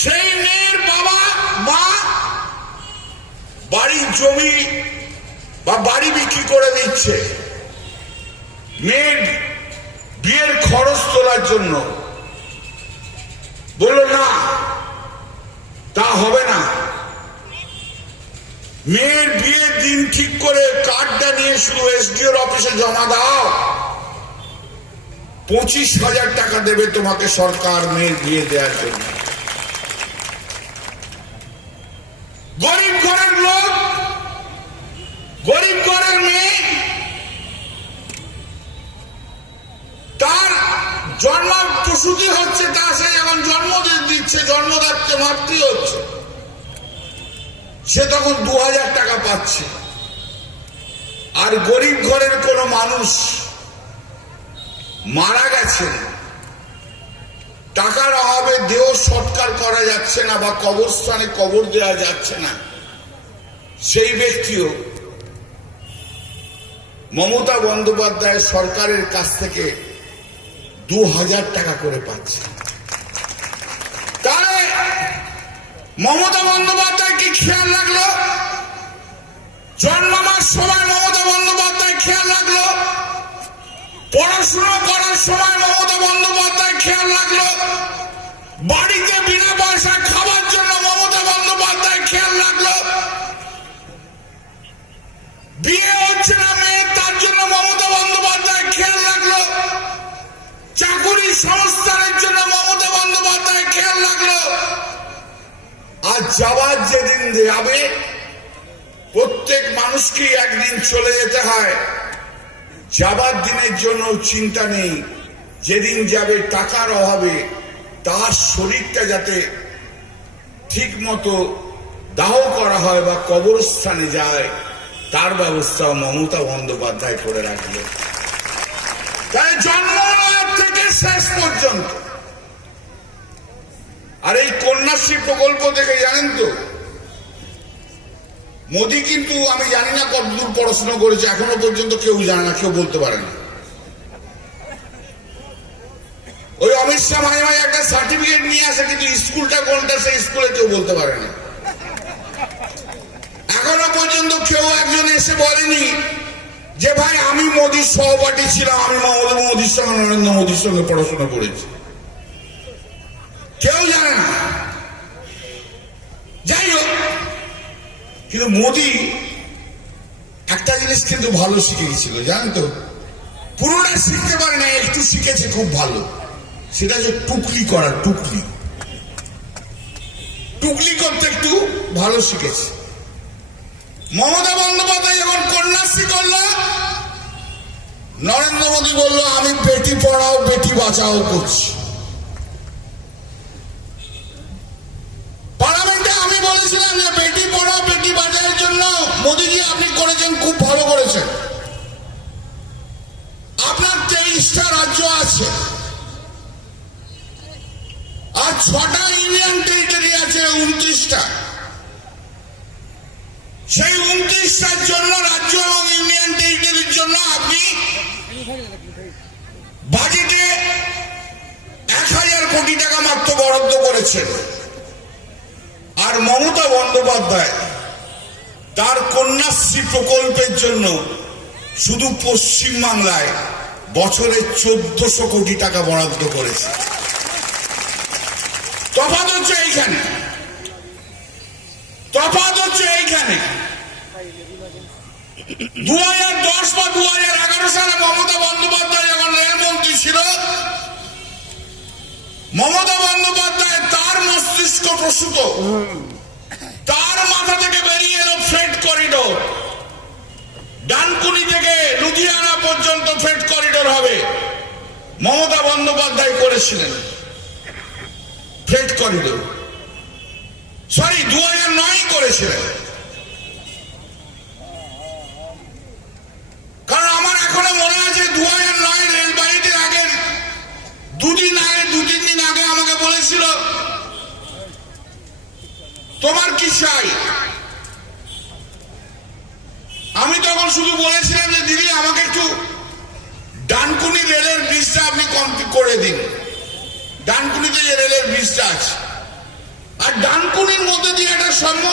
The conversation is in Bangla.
সেই মেয়ের বাবা মা বাড়ির জমি বা বাড়ি বিক্রি করে দিচ্ছে মেয়ের বিয়ের খরচ তোলার জন্য। বলল না, তা হবে না। মেয়ের বিয়ের দিন ঠিক করে কার্ডটা নিয়ে শুধু এসডিওর অফিসে জমা দাও, 25,000 টাকা দেবে তোমাকে সরকার মেয়ের বিয়ে দেওয়ার জন্য। গরিব ঘরের লোক, গরিব ঘরের মেয়ে, তার জন্ম প্রসূতি হচ্ছে, তা সে যখন জন্ম দিচ্ছে, জন্মদাত্রী মাতৃ হচ্ছে, সে তখন 2,000 টাকা পাচ্ছে। আর গরিব ঘরের কোন মানুষ মারা গেছেন, টাকার অভাবে দেহ সৎকার করা যাচ্ছে না বা কবরস্থানে কবর দেওয়া যাচ্ছে না, সেই ব্যক্তিও মমতা বন্দ্যোপাধ্যায় সরকারের কাছ থেকে 2,000 টাকা করে পাচ্ছে। তাহলে মমতা বন্দ্যোপাধ্যায় কি খেয়াল রাখলো? জন্মানোর সময় মমতা বন্দ্যোপাধ্যায় খেয়াল রাখলো, পড়াশোনা করার সময় মমতা বন্দ্যোপাধ্যায় খেয়াল রাখলো, বাড়িতে বিনা পয়সায় খাবার জন্য মমতা বন্দ্যোপাধ্যায় খেয়াল রাখলো, বিয়ে হচ্ছে না মেয়ে তার জন্য মমতা বন্দ্যোপাধ্যায় খেয়াল রাখলো, চাকুরি সংস্থানের জন্য মমতা বন্দ্যোপাধ্যায় খেয়াল রাখলো। আর যাওয়ার যেদিন যাবে, প্রত্যেক মানুষকেই একদিন চলে যেতে হয়, যাবার দিনের জন্য চিন্তা নেই। যেদিন যাবে টাকার অভাবে তার শরীরটা যাতে ঠিক মতো দাহ করা হয় বা কবরস্থানে যায়, তার ব্যবস্থা মমতা বন্দ্যোপাধ্যায় করে রাখলেন। তাই জন্ম থেকে শেষ পর্যন্ত। আর এই কন্যাশ্রী প্রকল্প থেকে জানেন তো, মোদী কিন্তু, আমি জানি না কতদূর পড়াশোনা করেছে, এখনো পর্যন্ত কেউ জানে না, কেউ বলতে পারে না। ওই অমিত শাহ মাঝে মাঝে একটা সার্টিফিকেট নিয়ে আসে, কিন্তু স্কুলটা কোনটা সেই স্কুলে কেউ বলতে পারে না। এখনো পর্যন্ত কেউ একজন এসে বলেনি যে ভাই আমি মোদীর সহপাঠী ছিলাম, আমি মোদীর সঙ্গে, নরেন্দ্র মোদীর সঙ্গে পড়াশোনা করেছি। কেউ জানে না। যাই হোক, কিন্তু মোদী একটা জিনিস কিন্তু ভালো শিখে গেছিল, জানেন তো? পুরোটা শিখতে পারে না, একটু শিখেছে খুব ভালো। সেটা হচ্ছে টুকলি করা। টুকলি টুকলি করতে একটু ভালো শিখেছে। মমতা বন্দ্যোপাধ্যায় যখন কন্যাশ্রী করলো, নরেন্দ্র মোদী বলল আমি বেটি পড়াও বেটি বাঁচাও করছি। পার্লামেন্টে আমি বলেছিলাম যে বেটি পড়াও বেটি বাঁচাওয়ার জন্য মোদীজি আপনি করেছেন, খুব ভালো করেছেন। আপনার 23টা রাজ্য আছে আর 6টা ইউনিয়ন টেরিটরি আছে, 29টা। সেই 29টার জন্য, রাজ্য এবং ইউনিয়ন টেরিটরির জন্য আপনি বাজেটে 1,000 কোটি টাকা মাত্র বরাদ্দ করেছেন। আর মমতা বন্দ্যোপাধ্যায় তার কন্যাশ্রী প্রকল্পের জন্য শুধু পশ্চিমবাংলায় বছরে 1400 কোটি টাকা বরাদ্দ করেছে। তফাৎ হচ্ছে এইখানে, তফাৎ হচ্ছে এইখানে। 2010 বা 2011 সালে মমতা বন্দ্যোপাধ্যায় যখন রেলমন্ত্রী ছিল, মমতা বন্দ্যোপাধ্যায় তার মস্তিষ্ক প্রসূত, তার মাথা থেকে বেরিয়ে এলো ফ্রেট করিডোর। ডানকুনি থেকে লুধিয়ানা পর্যন্ত ফ্রেট করিডোর হবে, মমতা বন্দ্যোপাধ্যায় করেছিলেন ফ্রেট করিডোর। সরি, 2009 করেছিলেন। কারণ আমার এখনো মনে আছে 2009 রেলবাড়িতে আগের 2-3 দিন আগে আমাকে বলেছিল তোমার কি চাই। আমি তখন শুধু বলেছিলাম যে দিদি আমাকে একটু ডানকুনি রেলের ব্রিজটা আপনি কমপ্লিট করে দিন। ডানকুনিতে যে রেলের ব্রিজটা আছে ডানকুনির মধ্যে দিয়ে একটা সংগঠন